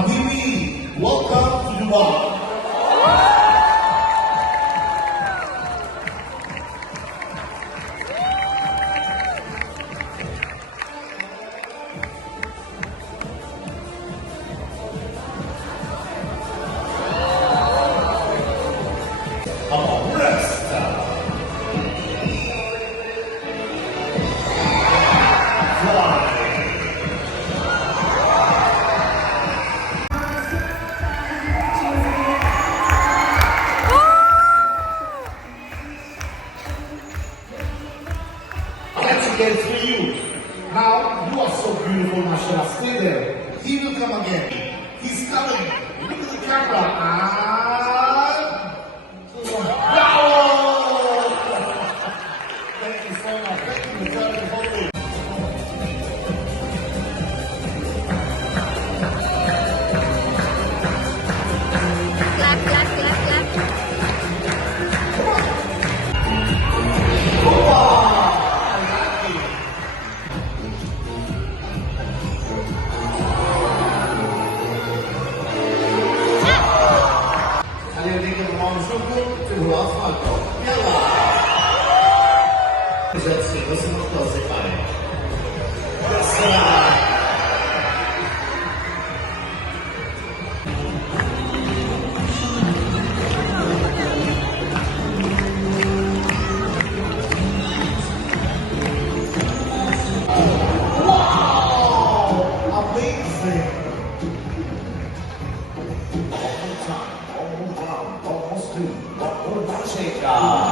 Habibi, welcome to Dubai. Rest. Again for you. Now, you are so beautiful, Mashallah. Stay there. He will come again. He's coming. Look at the camera. Bravo! Thank you so much. Thank you for telling me hopefully. Clap, clap, clap, clap. Gente, você não pode ser pai. Wow! Amazing! Almost two. What about